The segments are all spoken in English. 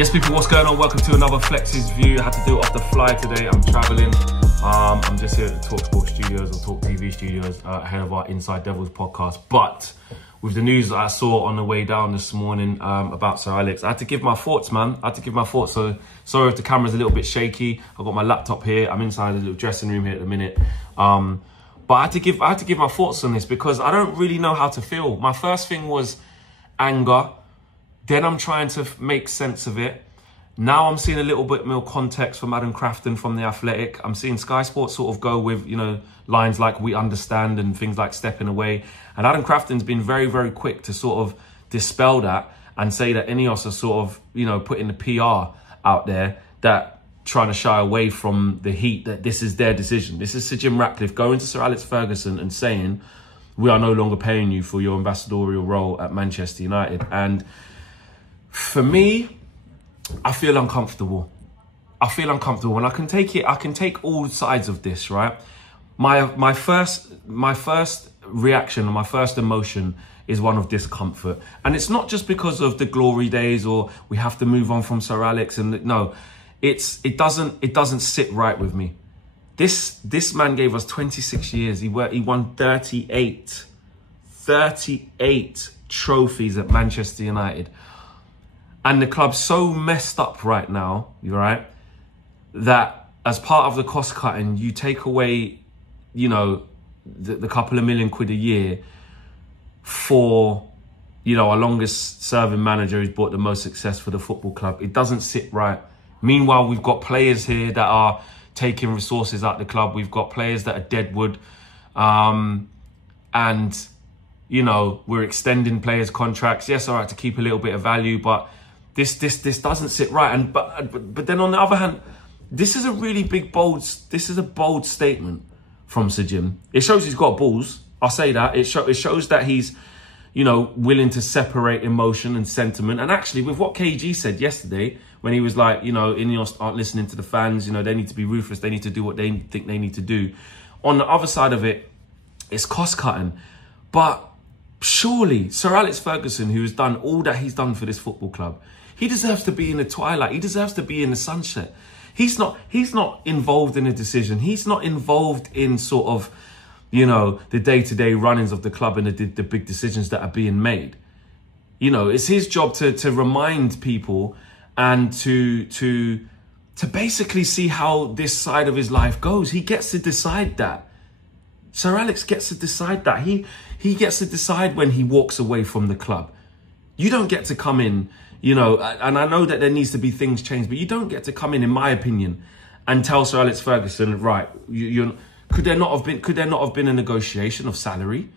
Yes, people, what's going on? Welcome to another Flex's View. I had to do it off the fly today. I'm traveling. I'm just here at the TalkSport studios or Talk TV studios ahead of our Inside Devils podcast. But with the news that I saw on the way down this morning about Sir Alex, I had to give my thoughts, man. I had to give my thoughts. So sorry if the camera's a little bit shaky. I've got my laptop here. I'm inside a little dressing room here at the minute. But I had to give my thoughts on this because I don't really know how to feel. My first thing was anger. Then I'm trying to make sense of it. Now I'm seeing a little bit more context from Adam Crafton from The Athletic. I'm seeing Sky Sports sort of go with, you know, lines like "we understand" and things like "stepping away." And Adam Crafton's been very, very quick to sort of dispel that and say that Ineos are sort of, you know, putting the PR out there that trying to shy away from the heat, that this is their decision. This is Sir Jim Ratcliffe going to Sir Alex Ferguson and saying, "We are no longer paying you for your ambassadorial role at Manchester United." And for me, I feel uncomfortable. And I can take it. I can take all sides of this, right? My first reaction and my first emotion is one of discomfort, and it's not just because of the glory days or we have to move on from Sir Alex. And no, it doesn't sit right with me. This man gave us 26 years. He won 38 trophies at Manchester United. And the club's so messed up right now, right, that as part of the cost cutting, you take away, you know, the couple of million quid a year for, you know, our longest serving manager who's brought the most success for the football club. It doesn't sit right. Meanwhile, we've got players here that are taking resources out the club. We've got players that are deadwood. And, you know, we're extending players' contracts. Yes, all right, to keep a little bit of value, but this doesn't sit right. And but then on the other hand, this is a really big, bold statement from Sir Jim. It shows he's got balls. I'll say that. It shows that he's, you know, willing to separate emotion and sentiment. And actually, with what KG said yesterday, when he was like, you know, Ineos aren't listening to the fans, you know, they need to be ruthless, they need to do what they think they need to do. On the other side of it, it's cost cutting. But surely Sir Alex Ferguson, who has done all that he's done for this football club, he deserves to be in the twilight. He deserves to be in the sunset. He's not involved in a decision. He's not involved in sort of, you know, the day-to-day runnings of the club and the big decisions that are being made. You know, it's his job to remind people and to basically see how this side of his life goes. He gets to decide that. Sir Alex gets to decide that. He gets to decide when he walks away from the club. You don't get to come in, you know, and I know that there needs to be things changed, but you don't get to come in my opinion, and tell Sir Alex Ferguson, right, could there not have been a negotiation of salary?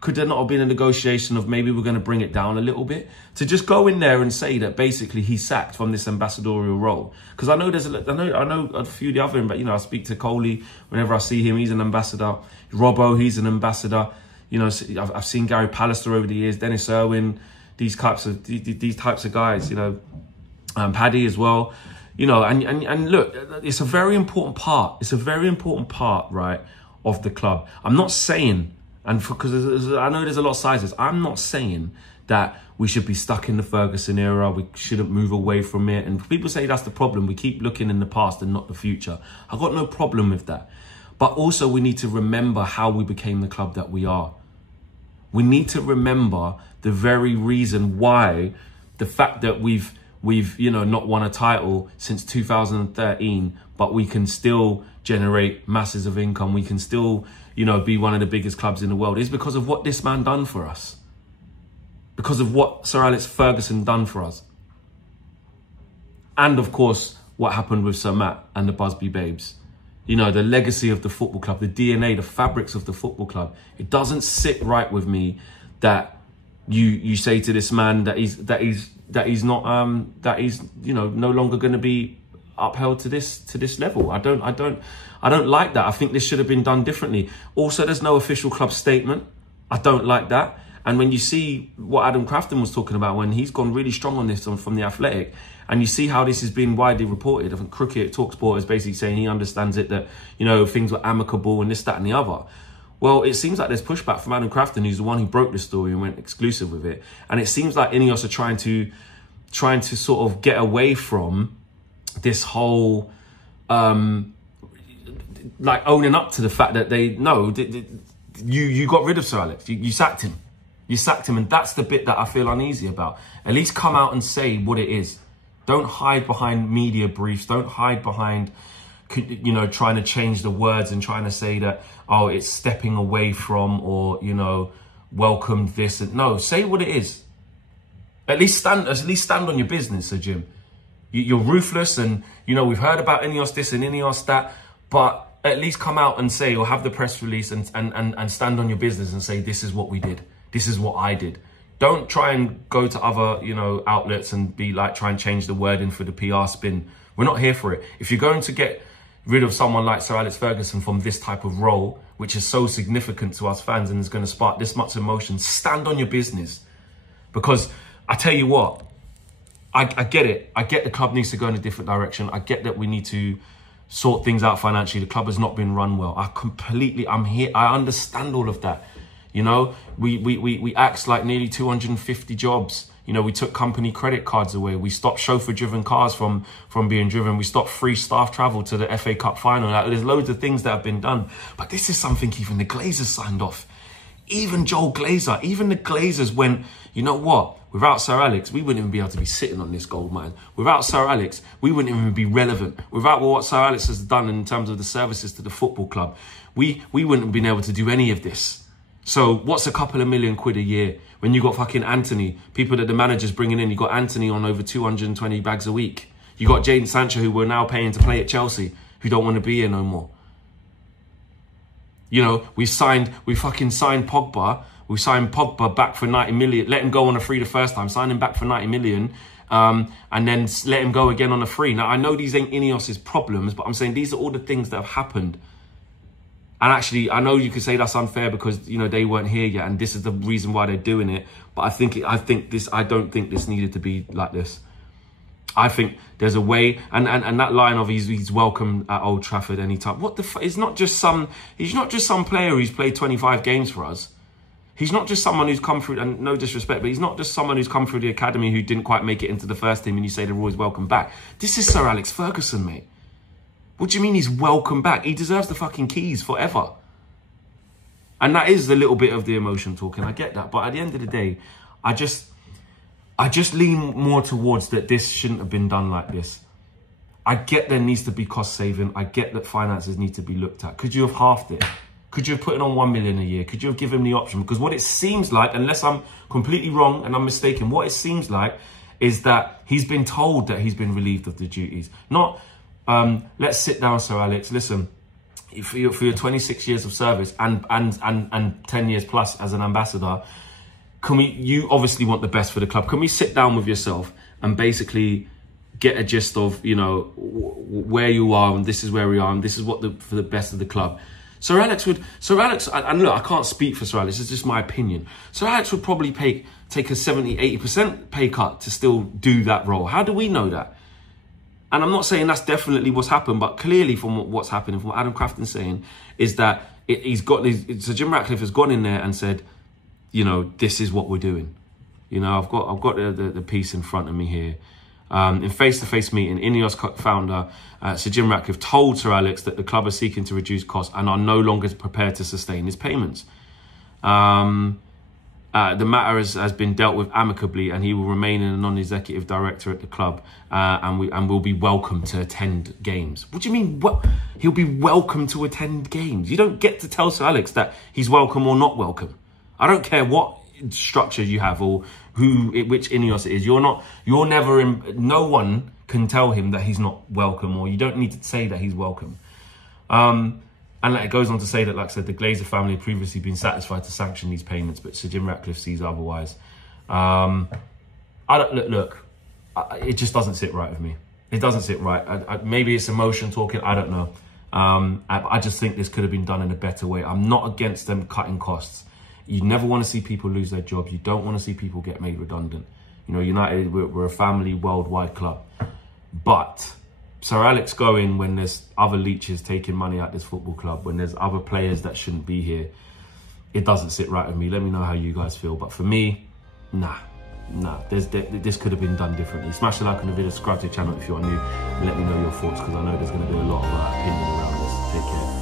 Could there not have been a negotiation of maybe we're going to bring it down a little bit? To just go in there and say that basically he's sacked from this ambassadorial role. Because I know I know a few of the other, but you know, I speak to Coley whenever I see him. He's an ambassador. Robbo, he's an ambassador. You know, I've seen Gary Pallister over the years, Dennis Irwin, these types of guys. You know, Paddy as well. You know, and look, it's a very important part. It's a very important part, right, of the club. I'm not saying, because I know there's a lot of sizes, I'm not saying that we should be stuck in the Ferguson era. We shouldn't move away from it. And people say that's the problem. We keep looking in the past and not the future. I've got no problem with that. But also we need to remember how we became the club that we are. We need to remember the very reason why, the fact that we've you know, not won a title since 2013, but we can still generate masses of income. We can still, you know, be one of the biggest clubs in the world, is because of what this man done for us. Because of what Sir Alex Ferguson done for us. And of course, what happened with Sir Matt and the Busby Babes. You know, the legacy of the football club, the DNA, the fabrics of the football club. It doesn't sit right with me that you say to this man that he's you know, no longer going to be upheld to this level. I don't like that. I think this should have been done differently. Also, there's no official club statement. I don't like that. And when you see what Adam Crafton was talking about, when he's gone really strong on this from The Athletic, and you see how this has been widely reported, I think Cricket Talksport is basically saying he understands it, that, you know, things were amicable and this, that and the other. Well, it seems like there's pushback from Adam Crafton, who's the one who broke the story and went exclusive with it. And it seems like Ineos are trying to trying to sort of get away from this whole, like owning up to the fact that you got rid of Sir Alex. You sacked him. You sacked him, and that's the bit that I feel uneasy about. At least come out and say what it is. Don't hide behind media briefs. Don't hide behind, you know, trying to change the words and trying to say that, oh, it's stepping away from, or, you know, welcomed this. And no, say what it is. At least stand on your business, Sir Jim. You're ruthless, and, you know, we've heard about Ineos this and Ineos that, but at least come out and say, or have the press release and stand on your business and say, this is what we did. This is what I did. Don't try and go to other, you know, outlets and be like, try and change the wording for the PR spin. We're not here for it. If you're going to get rid of someone like Sir Alex Ferguson from this type of role, which is so significant to us fans and is going to spark this much emotion, stand on your business. Because I tell you what, I get it. I get the club needs to go in a different direction. I get that we need to sort things out financially. The club has not been run well. I'm here. I understand all of that. You know, we axed like nearly 250 jobs. You know, we took company credit cards away. We stopped chauffeur-driven cars from being driven. We stopped free staff travel to the FA Cup final. Like, there's loads of things that have been done. But this is something even the Glazers signed off. Even Joel Glazer, even the Glazers went, you know what? Without Sir Alex, we wouldn't even be able to be sitting on this gold mine. Without Sir Alex, we wouldn't even be relevant. Without what Sir Alex has done in terms of the services to the football club, we wouldn't have been able to do any of this. So what's a couple of £1 million a year when you got fucking Anthony, people that the manager's bringing in? You got Anthony on over 220 bags a week. You got Jadon Sancho, who we're now paying to play at Chelsea, who don't want to be here no more. You know, we fucking signed Pogba. We signed Pogba back for 90 million. Let him go on a free the first time. Sign him back for 90 million. And then let him go again on a free. Now, I know these ain't Ineos' problems, but I'm saying these are all the things that have happened. And actually, I know you could say that's unfair because, you know, they weren't here yet, and this is the reason why they're doing it. But I don't think this needed to be like this. I think there's a way, and that line of he's welcome at Old Trafford anytime. What the fuck? He's not just some player who's played 25 games for us. He's not just someone who's come through, and no disrespect, but he's not just someone who's come through the academy who didn't quite make it into the first team and you say they're always welcome back. This is Sir Alex Ferguson, mate. What do you mean he's welcome back? He deserves the fucking keys forever. And that is a little bit of the emotion talking. I get that. But at the end of the day, I just lean more towards that this shouldn't have been done like this. I get there needs to be cost saving. I get that finances need to be looked at. Could you have halved it? Could you have put it on 1 million a year? Could you have given him the option? Because what it seems like, unless I'm completely wrong and I'm mistaken, what it seems like is that he's been told that he's been relieved of the duties. Not, let's sit down, Sir Alex. Listen, for your 26 years of service and 10 years plus as an ambassador, you obviously want the best for the club. Can we sit down with yourself and basically get a gist of, you know, where you are, and this is where we are, and this is what for the best of the club. Sir Alex, and look, I can't speak for Sir Alex, it's just my opinion. Sir Alex would probably take a 70, 80% pay cut to still do that role. How do we know that? And I'm not saying that's definitely what's happened, but clearly from what's happening, from what Adam Crafton's saying, is that Sir Jim Ratcliffe has gone in there and said, you know, this is what we're doing. You know, I've got the piece in front of me here. In face-to-face meeting, Ineos founder Sir Jim Ratcliffe told Sir Alex that the club are seeking to reduce costs and are no longer prepared to sustain his payments. The matter has been dealt with amicably, and he will remain a non-executive director at the club, and will be welcome to attend games. What do you mean? What? He'll be welcome to attend games? You don't get to tell Sir Alex that he's welcome or not welcome. I don't care what structure you have or which Ineos it is. You're never in. No one can tell him that he's not welcome, or you don't need to say that he's welcome. And it goes on to say that, like I said, the Glazer family had previously been satisfied to sanction these payments, but Sir Jim Ratcliffe sees otherwise. Look, it just doesn't sit right with me. It doesn't sit right. Maybe it's emotion talking. I don't know. I just think this could have been done in a better way. I'm not against them cutting costs. You never want to see people lose their job. You don't want to see people get made redundant. You know, United, we're a family worldwide club. But Sir Alex going when there's other leeches taking money at this football club, when there's other players that shouldn't be here, it doesn't sit right with me. Let me know how you guys feel. But for me, nah, nah, this could have been done differently. Smash the like on the video, subscribe to the channel if you are new, and let me know your thoughts, because I know there's going to be a lot of opinion around this. Take care.